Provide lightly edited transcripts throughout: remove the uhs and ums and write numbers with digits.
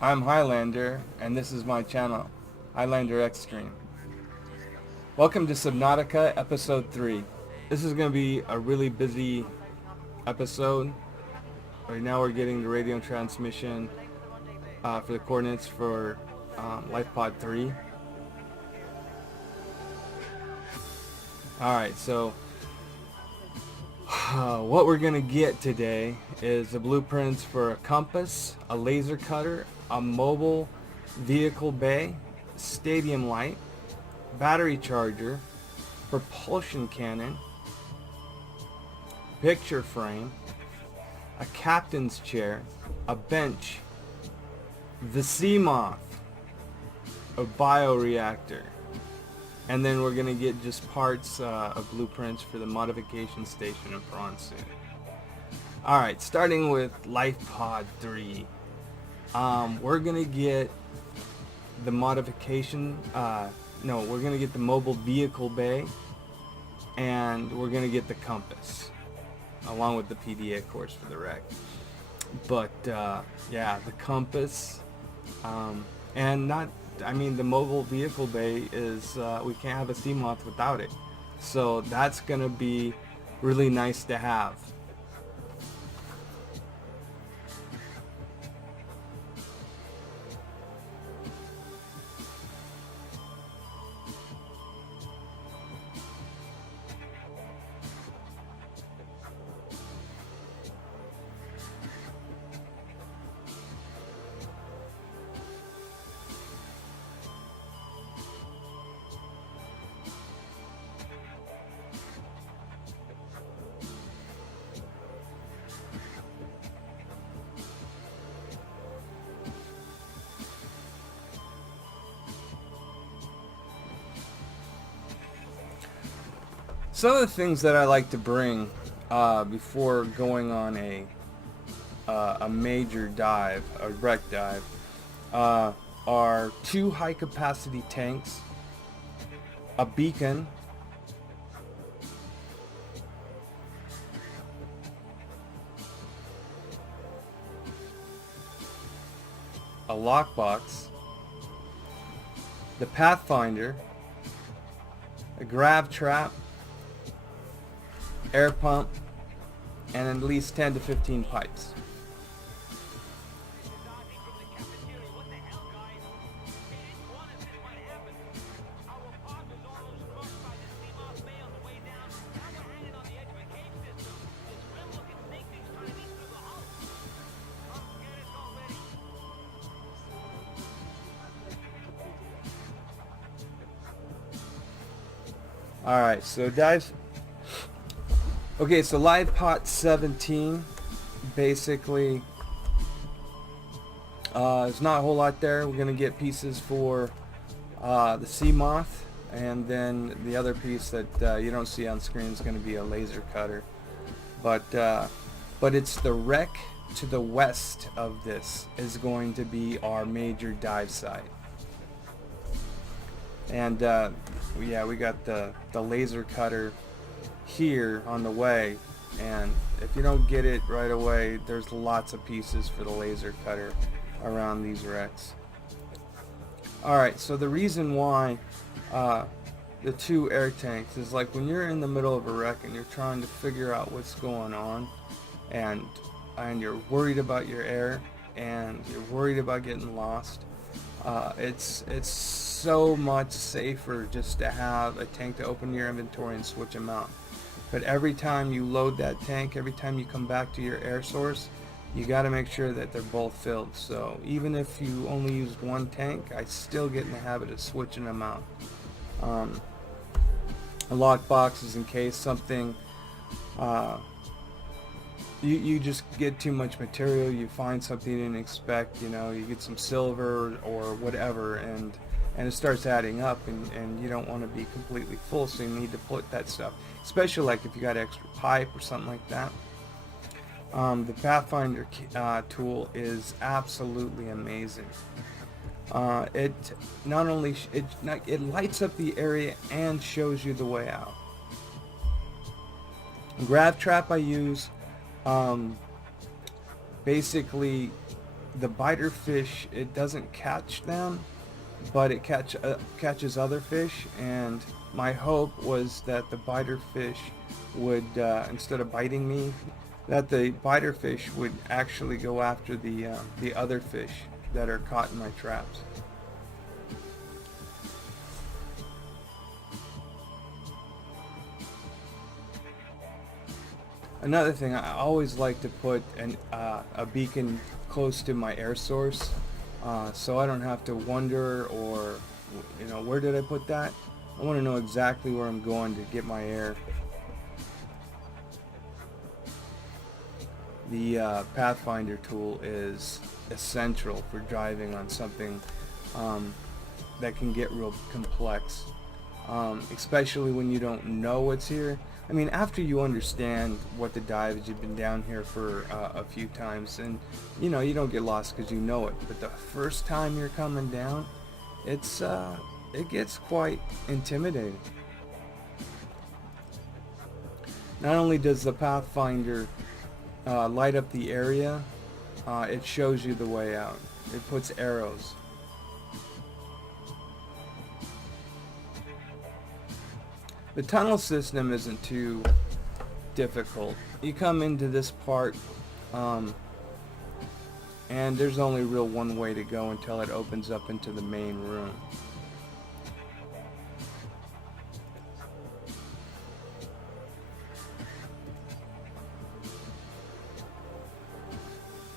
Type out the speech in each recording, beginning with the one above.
I'm Hylander, and this is my channel, Hylander Extreme. Welcome to Subnautica Episode 3. This is going to be a really busy episode. Right now we're getting the radio transmission for the coordinates for LifePod 3. Alright, so what we're going to get today is the blueprints for a compass, a laser cutter, a mobile vehicle bay, stadium light, battery charger, propulsion cannon, picture frame, a captain's chair, a bench, the sea moth, a bioreactor, and then we're gonna get just parts of blueprints for the modification station and prawn suit. Alright, starting with LifePod 3. We're gonna get the modification, we're gonna get the mobile vehicle bay, and we're gonna get the compass, along with the PDA, of course, for the wreck. But yeah, the compass, and the mobile vehicle bay is, we can't have a sea moth without it. So that's gonna be really nice to have. Some of the things that I like to bring before going on a major dive, a wreck dive, are 2 high capacity tanks, a beacon, a lockbox, the Pathfinder, a grav trap, air pump, and at least 10 to 15 pipes. Alright, so guys, okay, so live pot 17, basically, there's not a whole lot there. We're going to get pieces for the sea moth, and then the other piece that you don't see on screen is going to be a laser cutter. But it's the wreck to the west of this is going to be our major dive site. And yeah, we got the laser cutter here on the way, and if you don't get it right away, there's lots of pieces for the laser cutter around these wrecks. Alright, so the reason why the 2 air tanks is, like, when you're in the middle of a wreck and you're trying to figure out what's going on, and you're worried about your air, and you're worried about getting lost, it's so much safer just to have a tank to open your inventory and switch them out. But every time you load that tank, every time you come back to your air source, you got to make sure that they're both filled. So even if you only used 1 tank, I still get in the habit of switching them out. A lockbox is in case something, you just get too much material, you find something you didn't expect, you get some silver or whatever, and it starts adding up, and you don't want to be completely full, so you need to put that stuff, especially like if you got extra pipe or something like that. The Pathfinder tool is absolutely amazing. It not only it lights up the area and shows you the way out. Grav trap I use basically the biter fish, it doesn't catch them, but it catches other fish, and my hope was that the biter fish would, instead of biting me, that the biter fish would actually go after the other fish that are caught in my traps. Another thing, I always like to put a beacon close to my air source, so I don't have to wonder, or where did I put that? I want to know exactly where I'm going to get my air. The Pathfinder tool is essential for driving on something that can get real complex, especially when you don't know what's here. I mean, after you understand what the dive is, you've been down here for a few times, and you don't get lost because you know it. But the first time you're coming down, it gets quite intimidating. Not only does the Pathfinder light up the area, it shows you the way out. It puts arrows. The tunnel system isn't too difficult. You come into this part, and there's only real one way to go until it opens up into the main room.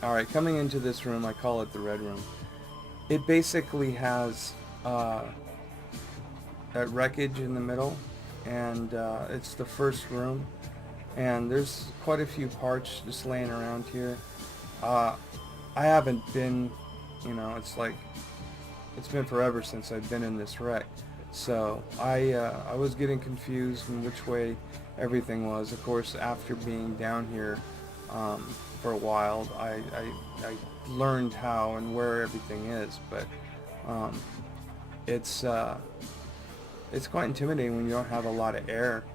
Alright, coming into this room, I call it the Red Room. It basically has that wreckage in the middle, and it's the first room, and there's quite a few parts just laying around here. I haven't been, it's been forever since I've been in this wreck, so I was getting confused in which way everything was. Of course, after being down here for a while, I learned how and where everything is, but it's quite intimidating when you don't have a lot of air.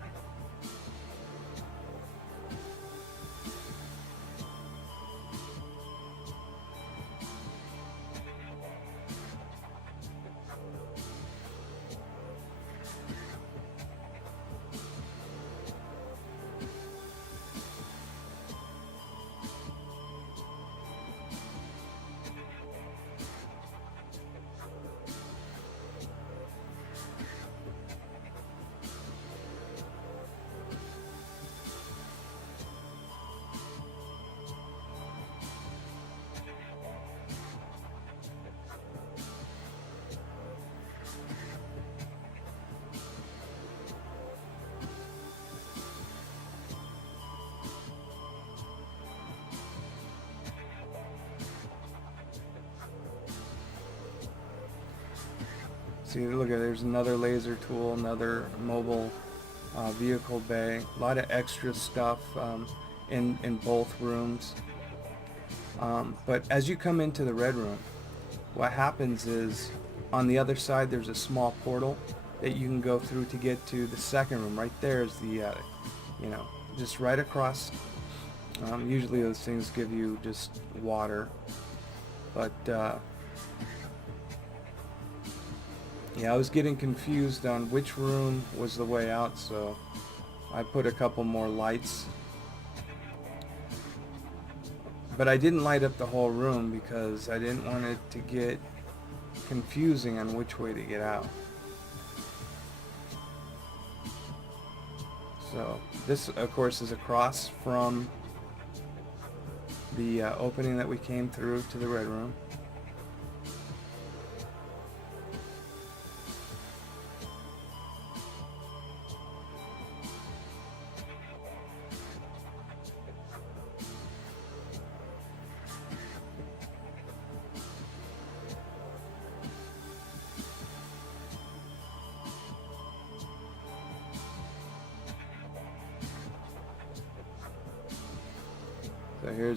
See, look at, there's another laser tool, another mobile vehicle bay, a lot of extra stuff in both rooms. But as you come into the Red Room, what happens is on the other side there's a small portal that you can go through to get to the second room. Right there is the, just right across. Usually those things give you just water, but yeah, I was getting confused on which room was the way out, so I put a couple more lights. But I didn't light up the whole room because I didn't want it to get confusing on which way to get out. So this, of course, is across from the opening that we came through to the Red Room.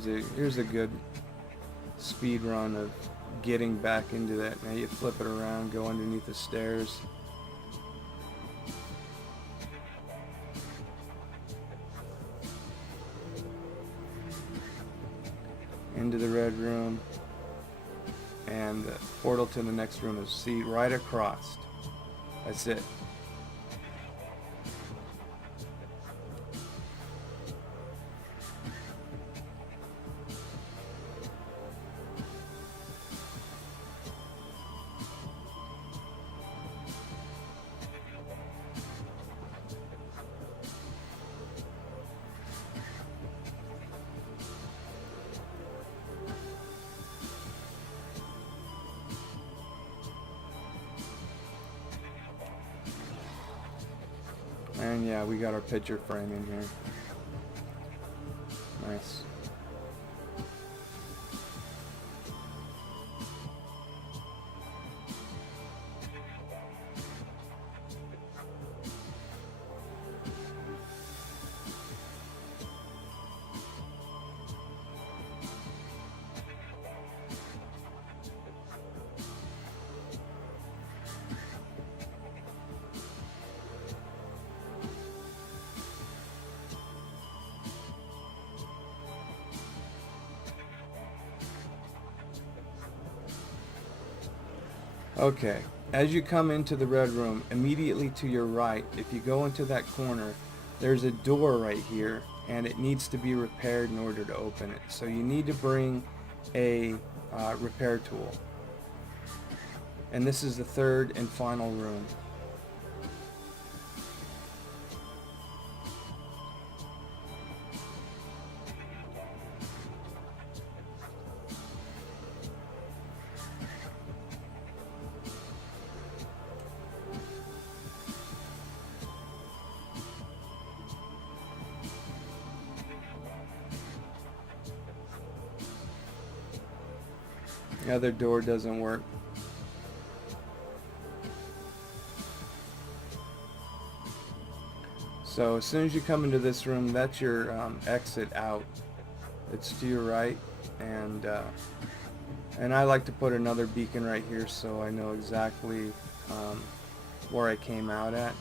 So here's a good speed run of getting back into that. Now you flip it around, go underneath the stairs. Into the Red Room. and the portal to the next room is, see, right across. That's it. And yeah, we got our picture frame in here. Nice. Okay, as you come into the red room, immediately to your right, if you go into that corner, there's a door right here, and it needs to be repaired in order to open it. So you need to bring a repair tool. And this is the third and final room. The other door doesn't work. So as soon as you come into this room, that's your exit out. It's to your right, and I like to put another beacon right here so I know exactly where I came out at.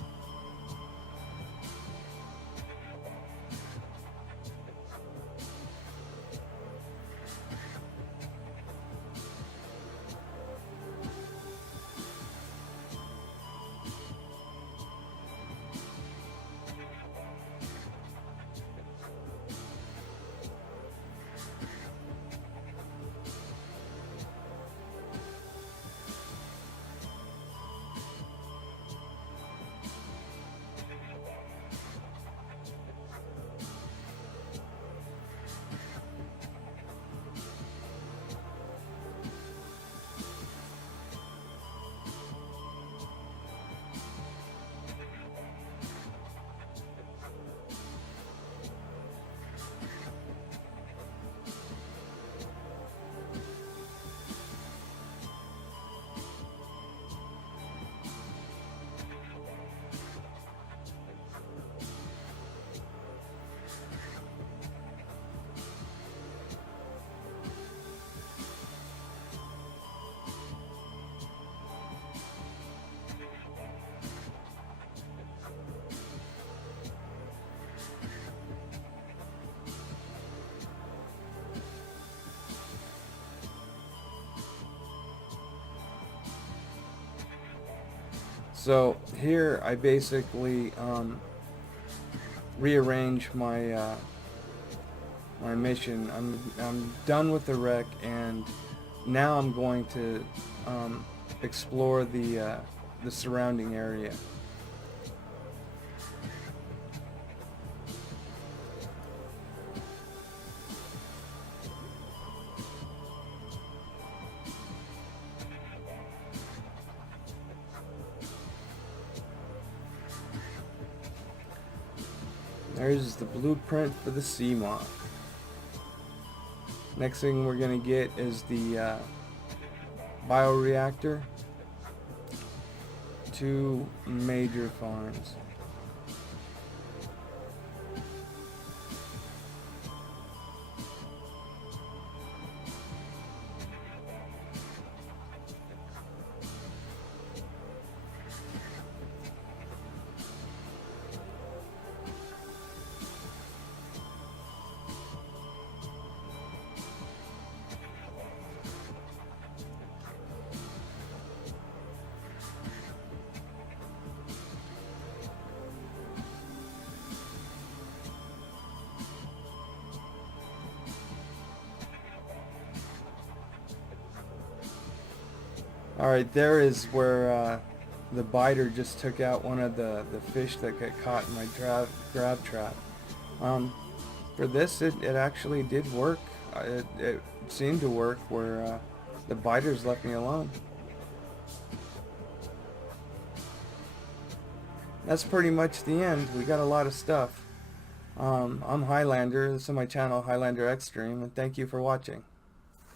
So here I basically rearrange my my mission. I'm done with the wreck, and now I'm going to explore the surrounding area. There's the blueprint for the sea moth. Next thing we're going to get is the bioreactor. 2 major farms. Alright, there is where the biter just took out one of the fish that got caught in my grab trap. For this, it actually did work. It seemed to work where the biters left me alone. That's pretty much the end. We got a lot of stuff. I'm Hylander. This is my channel, Hylander Extreme, and thank you for watching.